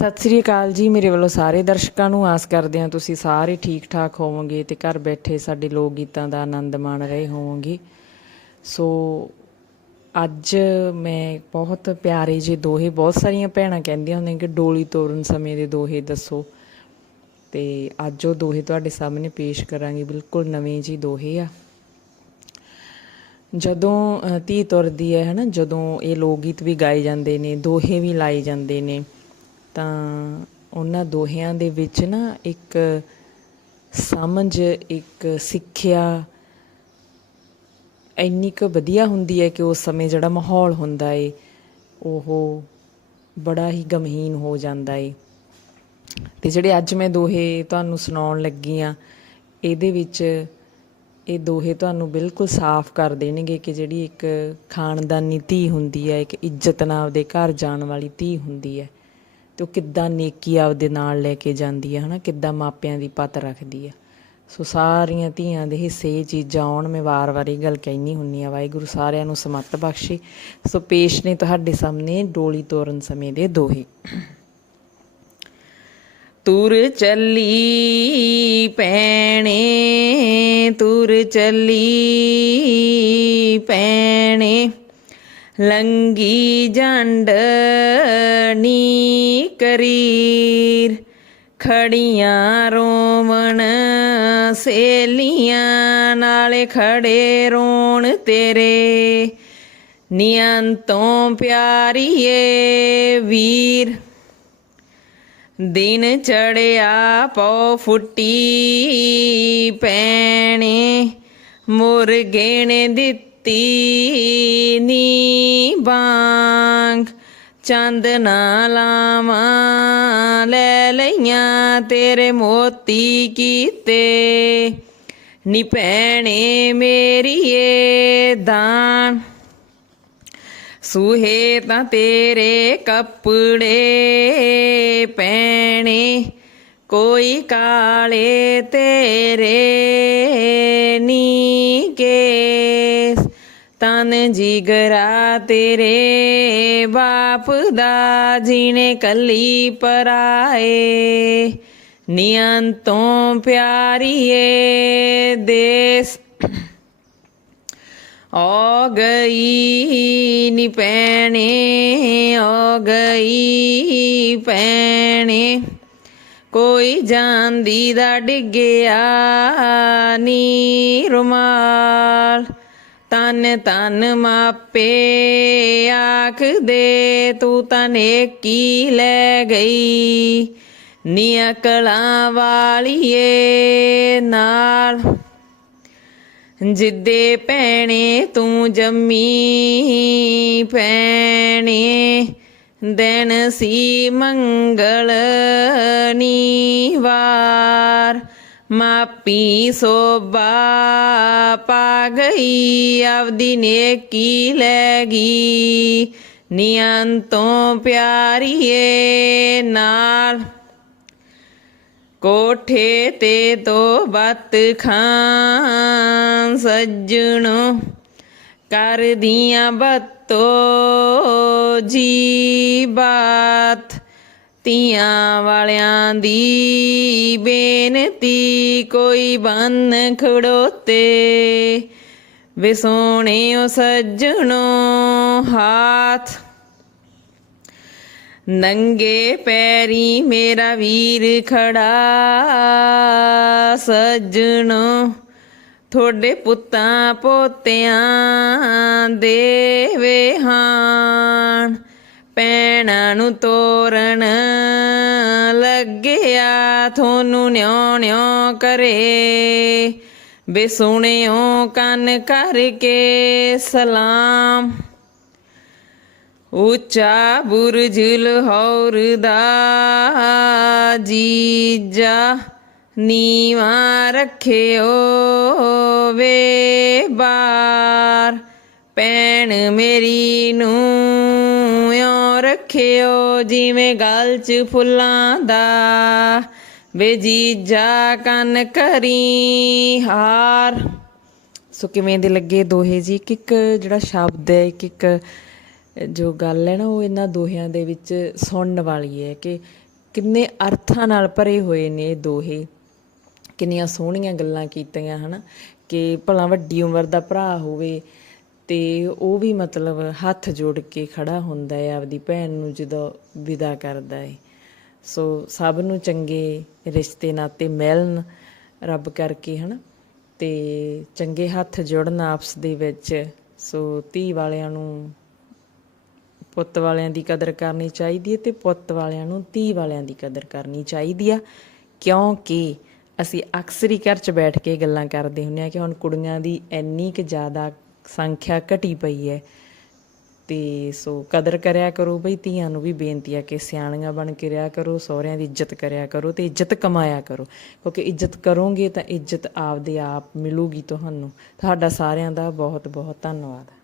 ਸਤਿ ਸ੍ਰੀ ਅਕਾਲ ਜੀ, ਮੇਰੇ ਵੱਲੋਂ ਸਾਰੇ ਦਰਸ਼ਕਾਂ ਨੂੰ ਆਸ ਕਰਦੇ ਹਾਂ ਤੁਸੀਂ ਸਾਰੇ ਠੀਕ ਠਾਕ ਹੋਵੋਗੇ ਤੇ ਘਰ ਬੈਠੇ ਸਾਡੇ ਲੋਕ ਗੀਤਾਂ ਦਾ ਆਨੰਦ ਮਾਣ ਰਹੇ ਹੋਵੋਗੇ। ਸੋ ਅੱਜ ਮੈਂ ਬਹੁਤ ਪਿਆਰੇ ਜਿਹੇ ਦੋਹੇ, ਬਹੁਤ ਸਾਰੀਆਂ ਭੈਣਾਂ ਕਹਿੰਦੀਆਂ ਹੁੰਦੀਆਂ ਕਿ ਡੋਲੀ ਤੋਰਨ ਸਮੇਂ ਦੇ ਦੋਹੇ ਦੱਸੋ। ਤੇ ਅੱਜ ਉਹ ਦੋਹੇ ਤੁਹਾਡੇ ਸਾਹਮਣੇ ਪੇਸ਼ ਕਰਾਂਗੇ, ਬਿਲਕੁਲ ਨਵੇਂ ਜੀ ਦੋਹੇ ਆ। ਜਦੋਂ ਧੀ ਤੁਰਦੀ ਹੈ, ਹਨਾ, ਜਦੋਂ ਇਹ ਲੋਕ ਗੀਤ ਵੀ ਗਾਏ ਜਾਂਦੇ ਨੇ, ਦੋਹੇ ਵੀ ਲਾਏ ਜਾਂਦੇ ਨੇ ਤਾਂ ਉਹਨਾਂ ਦੋਹਿਆਂ ਦੇ ਵਿੱਚ ਨਾ ਇੱਕ ਸਮਝ, ਇੱਕ ਸਿੱਖਿਆ ਇੰਨੀ ਕੁ ਵਧੀਆ ਹੁੰਦੀ ਹੈ ਕਿ ਉਸ ਸਮੇਂ ਜਿਹੜਾ ਮਾਹੌਲ ਹੁੰਦਾ ਏ, ਉਹ ਬੜਾ ਹੀ ਗਮਹੀਨ ਹੋ ਜਾਂਦਾ ਏ। ਤੇ ਜਿਹੜੇ ਅੱਜ ਮੈਂ ਦੋਹੇ ਤੁਹਾਨੂੰ ਸੁਣਾਉਣ ਲੱਗੀ ਆ, ਇਹਦੇ ਵਿੱਚ ਇਹ ਦੋਹੇ ਤੁਹਾਨੂੰ ਬਿਲਕੁਲ ਸਾਫ਼ ਕਰ ਦੇਣਗੇ ਕਿ ਜਿਹੜੀ ਇੱਕ ਖਾਨਦਾਨੀ ਧੀ ਹੁੰਦੀ ਹੈ, ਇੱਕ ਇੱਜ਼ਤ ਨਾਲ ਆਪਦੇ ਘਰ ਜਾਣ ਵਾਲੀ ਧੀ ਹੁੰਦੀ ਹੈ। ਤੇ ਉਹ ਕਿੱਦਾਂ ਨੇਕੀ ਆਪਦੇ ਨਾਲ ਲੈ ਕੇ ਜਾਂਦੀ ਹੈ ਹਨਾ? ਕਿੱਦਾਂ ਮਾਪਿਆਂ ਦੀ ਪਤ ਰੱਖਦੀ ਹੈ ਸੋ ਸਾਰੀਆਂ ਧੀਆਂ ਦੇ ਹਿੱਸੇ ਇਹ ਚੀਜ਼ਾਂ ਆਉਣ, ਮੈਂ ਵਾਰ-ਵਾਰ ਇਹ ਗੱਲ ਕਹਿਨੀ ਹੁੰਨੀ ਆ, ਵਾਹਿਗੁਰੂ ਸਾਰਿਆਂ ਨੂੰ ਸਮੱਤ ਬਖਸ਼ੇ। ਸੋ ਪੇਸ਼ ਨੇ ਤੁਹਾਡੇ ਸਾਹਮਣੇ ਡੋਲੀ ਤੋਰਨ ਸਮੇਂ ਦੇ ਦੋਹੇ। ਤੁਰ ਚੱਲੀ ਪੈਣੇ, ਤੁਰ ਚੱਲੀ ਪੈਣੇ, ਲੰਗੀ ਜੰਡ ਨੀ ਕਰੀਰ, ਖੜੀਆਂ ਰੋਵਣ ਸੇਲੀਆਂ ਨਾਲੇ ਖੜੇ ਰੋਣ ਤੇਰੇ। ਨਿਯੰਤੋਂ ਪਿਆਰੀਏ ਵੀਰ, ਦਿਨ ਚੜਿਆ ਪਉ ਫੁੱਟੀ ਪੈਣੇ, ਮੁਰਗੇ ਨੇ ਦਿੱਤੀ ਨੀ ਬਾਂਗ। ਚੰਦ ਨਾ ਲਾਵਾਂ, ਲੈ ਲਈਆਂ ਤੇਰੇ ਮੋਤੀ ਕੀਤੇ। ਨੀ ਭੈਣੇ ਮੇਰੀਏ ਦਾਨ, ਸੂਹੇ ਤਾਂ ਤੇਰੇ ਕੱਪੜੇ। ਪੈਣੇ ਕੋਈ ਕਾਲੇ ਤੇਰੇ ਨੀ ਕੇਸ ਤਨ ਜਿਗਰਾ ਤੇਰੇ ਬਾਪ ਦਾ, ਜੀਨੇ ਕੱਲੀ ਪਰਾਏ। ਨਿਯੰਤੋਂ ਪਿਆਰੀਏ ਦੇਸ ਆ ਗਈ ਨੀ ਪੈਣੇ ਆ ਗਈ ਪੈਣੇ। ਕੋਈ ਜਾਂਦੀ ਦਾ ਡਿੱਗਿਆ ਨੀ ਰੁਮਾਲ। ਤਨ ਤਨ ਮਾਪੇ ਆਖ ਦੇ, ਤੂੰ ਤਾਂ ਨੇਕੀ ਲੈ ਗਈ। ਨੀ ਵਾਲੀਏ ਨਾਲ, ਜਿੱਦੇ ਭੈਣੇ ਤੂੰ ਜੰਮੀ ਭੈਣੇ, ਦਿਨ ਸੀ ਮੰਗਲ ਨੀਵਾਰ। ਮਾਪੀ ਸੋਬਾ ਪਾ ਗਈ, ਆਪਦੀ ਨੇਕੀ ਲੈ ਗਈ। ਨਿਯੰਤੋਂ ਪਿਆਰੀਏ ਨਾਲ ਕੋਠੇ ਤੇ ਤੋ ਬੱਤ ਖਾਂ ਸੱਜਣੋ ਕਰਦੀਆਂ ਬੱਤੋ ਜੀ ਬਾਤ। ਤੀਆਂ ਵਾਲਿਆਂ ਦੀ ਬੇਨਤੀ ਕੋਈ ਬੰਨ ਖੜੋਤੇ। ਵੇ ਸੋਹਣਿਓ ਸੱਜਣੋ ਹਾਥ। ਨੰਗੇ ਪੈਰੀ ਮੇਰਾ ਵੀਰ ਖੜਾ ਸੱਜਣੋ। ਤੁਹਾਡੇ ਪੁੱਤਾਂ ਪੋਤਿਆਂ ਦੇਵੇ ਹਾਂ ਪੈਣਾ ਨੂੰ ਤੋਰਨ ਲੱਗਿਆ ਤੁਹਾਨੂੰ ਨਿਉ ਨਿਉ ਕਰੇ। ਵੇ ਸੁਣਿਓ ਕੰਨ ਕਰਕੇ ਸਲਾਮ। ਉੱਚਾ ਬੁਰਜ ਲਾਹੌਰ ਦਾ ਜੀਜਾ ਨੀਵਾ ਰੱਖਿਓ ਵੇ ਬਾਰ। ਪੈਣ ਮੇਰੀ ਨੂੰ ਰੱਖਿਓ ਜਿਵੇਂ ਗਲ 'ਚ ਫੁੱਲਾਂ ਦਾ। ਵੇ ਜੀਜਾ ਕੰਨ ਕਰੀ ਹਾਰ। ਸੋ ਕਿਵੇਂ ਦੇ ਲੱਗੇ ਦੋਹੇ ਜੀ? ਇੱਕ ਇੱਕ ਜਿਹੜਾ ਸ਼ਬਦ ਹੈ ਕਿ ਇੱਕ ਜੋ ਗੱਲ ਹੈ ਨਾ, ਉਹ ਇਹਨਾਂ ਦੋਹਿਆਂ ਦੇ ਵਿੱਚ ਸੁਣਨ ਵਾਲੀ ਹੈ ਕਿ ਕਿੰਨੇ ਅਰਥਾਂ ਨਾਲ ਭਰੇ ਹੋਏ ਨੇ ਦੋਹੇ। ਕਿੰਨੀਆਂ ਸੋਹਣੀਆਂ ਗੱਲਾਂ ਕੀਤੀਆਂ, ਹਨਾ? ਕਿ ਭਲਾ ਵੱਡੀ ਉਮਰ ਦਾ ਭਰਾ ਹੋਵੇ ਤੇ ਉਹ ਵੀ ਮਤਲਬ ਹੱਥ ਜੋੜ ਕੇ ਖੜਾ ਹੁੰਦਾ ਹੈ, ਆਪਦੀ ਭੈਣ ਨੂੰ ਜਦੋਂ ਵਿਦਾ ਕਰਦਾ ਹੈ। ਸੋ ਸਭ ਨੂੰ ਚੰਗੇ ਰਿਸ਼ਤੇ ਨਾਤੇ ਮਿਲਣ ਰੱਬ ਕਰਕੇ, ਹਨਾ? ਤੇ ਚੰਗੇ ਹੱਥ ਜੁੜਨ ਆਪਸ ਦੇ ਵਿੱਚ, ਸੋ ਧੀ ਵਾਲਿਆਂ ਨੂੰ ਪੁੱਤ ਵਾਲਿਆਂ ਦੀ ਕਦਰ ਕਰਨੀ ਚਾਹੀਦੀ ਹੈ ਤੇ ਪੁੱਤ ਵਾਲਿਆਂ ਨੂੰ ਧੀ ਵਾਲਿਆਂ ਦੀ ਕਦਰ ਕਰਨੀ ਚਾਹੀਦੀ ਆ। ਕਿਉਂਕਿ ਅਸੀਂ ਅਕਸਰ ਹੀ ਘਰ 'ਚ ਬੈਠ ਕੇ ਗੱਲਾਂ ਕਰਦੇ ਹੁੰਦੇ ਆ ਕਿ ਹੁਣ ਕੁੜੀਆਂ ਦੀ ਇੰਨੀ ਕੁ ਜ਼ਿਆਦਾ ਸੰਖਿਆ ਘਟੀ ਪਈ ਹੈ। ਤੇ ਸੋ ਕਦਰ ਕਰਿਆ ਕਰੋ ਬਈ, ਧੀਆਂ ਨੂੰ ਵੀ ਬੇਨਤੀ ਆ ਕਿ ਸਿਆਣੀਆਂ ਬਣ ਕੇ ਰਿਹਾ ਕਰੋ, ਸਹੁਰਿਆਂ ਦੀ ਇੱਜ਼ਤ ਕਰਿਆ ਕਰੋ ਤੇ ਇੱਜ਼ਤ ਕਮਾਇਆ ਕਰੋ। ਕਿਉਂਕਿ ਇੱਜ਼ਤ ਕਰੋਗੇ ਤਾਂ ਇੱਜ਼ਤ ਆਪਦੇ ਆਪ ਮਿਲੂਗੀ ਤੁਹਾਨੂੰ। ਤੁਹਾਡਾ ਸਾਰਿਆਂ ਦਾ ਬਹੁਤ ਬਹੁਤ ਧੰਨਵਾਦ।